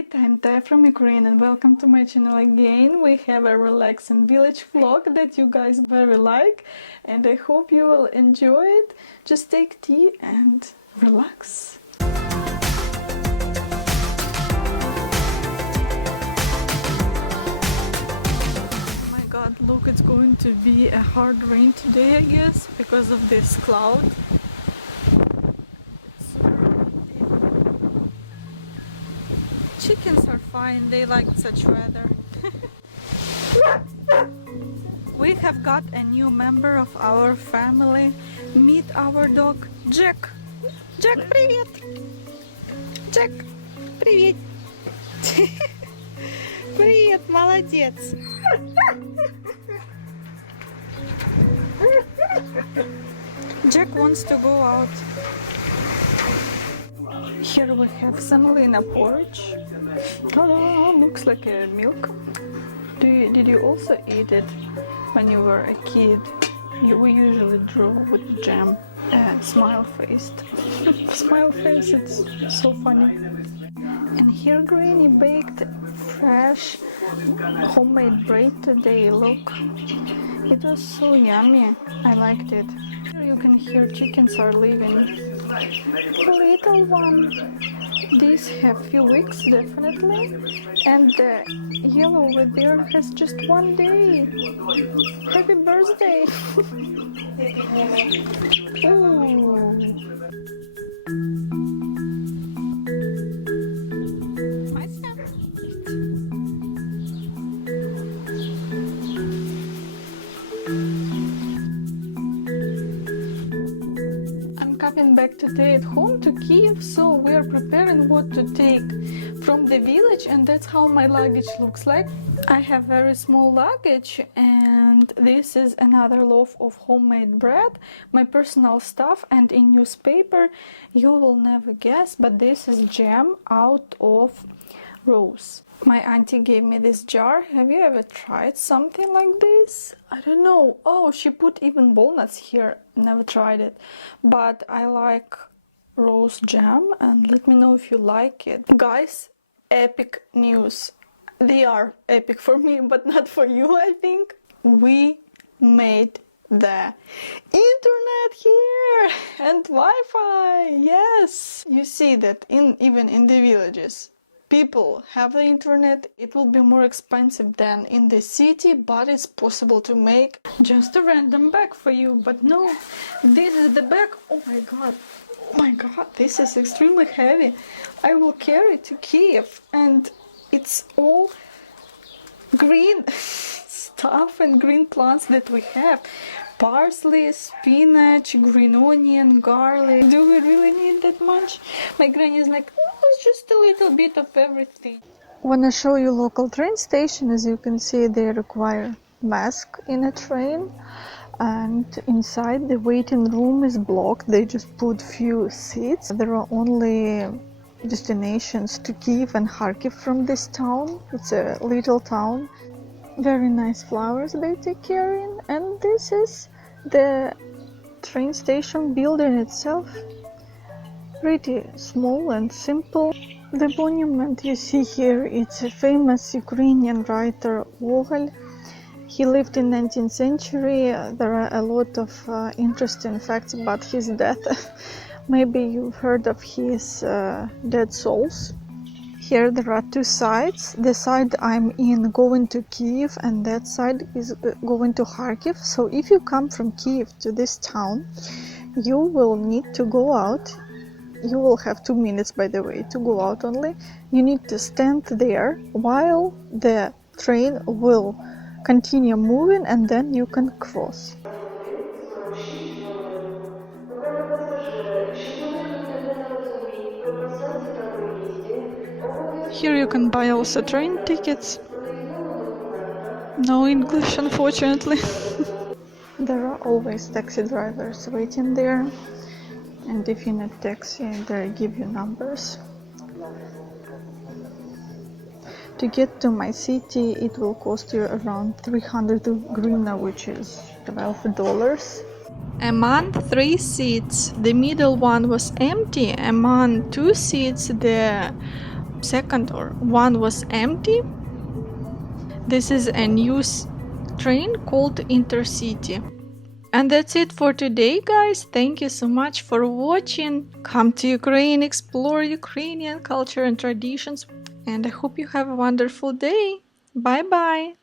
Привіт, I'm Taya from Ukraine and welcome to my channel again. We have a relaxing village vlog that you guys very like and I hope you will enjoy it. Just take tea and relax. Oh my god, look, it's going to be a hard rain today, I guess, because of this cloud. Chickens are fine, they like such weather. We have got a new member of our family. Meet our dog, Jack. Jack, привет! Jack, привет! Привет, молодец! Jack wants to go out. Here we have semolina porridge. Ta-da! Looks like a milk. Did you also eat it when you were a kid? We usually draw with jam. Smile-faced. Smile-face, it's so funny. And here Granny baked fresh homemade bread today. Look, it was so yummy. I liked it. Here you can hear chickens are leaving. Little one. These have few weeks definitely, and the yellow over there has just 1 day. Happy birthday! Ooh. Back today at home to Kyiv, so we are preparing what to take from the village, and that's how my luggage looks like. I have very small luggage, and this is another loaf of homemade bread, my personal stuff, and in newspaper you will never guess, but this is jam out of rose. My auntie gave me this jar. Have you ever tried something like this? I don't know. Oh, she put even walnuts here. Never tried it. But I like rose jam, and let me know if you like it. Guys, epic news. They are epic for me, but not for you, I think. We made the internet here and Wi-Fi. Yes. You see that even in the villages. People have the internet. It will be more expensive than in the city, but it's possible to make. Just a random bag for you, but no, this is the bag. Oh my god, this is extremely heavy. I will carry it to Kyiv, and it's all green stuff and green plants that we have. Parsley, spinach, green onion, garlic. Do we really need that much? My granny is like, oh, it's just a little bit of everything. Wanna show you local train station. As you can see, they require mask in a train, and inside the waiting room is blocked. They just put few seats. There are only destinations to Kyiv and Kharkiv from this town. It's a little town. Very nice flowers they take care in, and this is the train station building itself. Pretty small and simple. The monument you see here, it's a famous Ukrainian writer Gogol. He lived in 19th century. There are a lot of interesting facts about his death. Maybe you've heard of his Dead Souls. Here there are two sides. The side I'm in going to Kyiv, and that side is going to Kharkiv. So if you come from Kyiv to this town, you will need to go out. You will have 2 minutes, by the way, to go out only. You need to stand there while the train will continue moving, and then you can cross. Here you can buy also train tickets. No English, unfortunately. There are always taxi drivers waiting there, and if you need taxi, they give you numbers. To get to my city, it will cost you around 300 hryvnia, which is $12. Among 3 seats, the middle one was empty. Among 2 seats, the second or one was empty. This is a new train called Intercity. And that's it for today, guys. Thank you so much for watching. Come to Ukraine, explore Ukrainian culture and traditions, and I hope you have a wonderful day. Bye bye.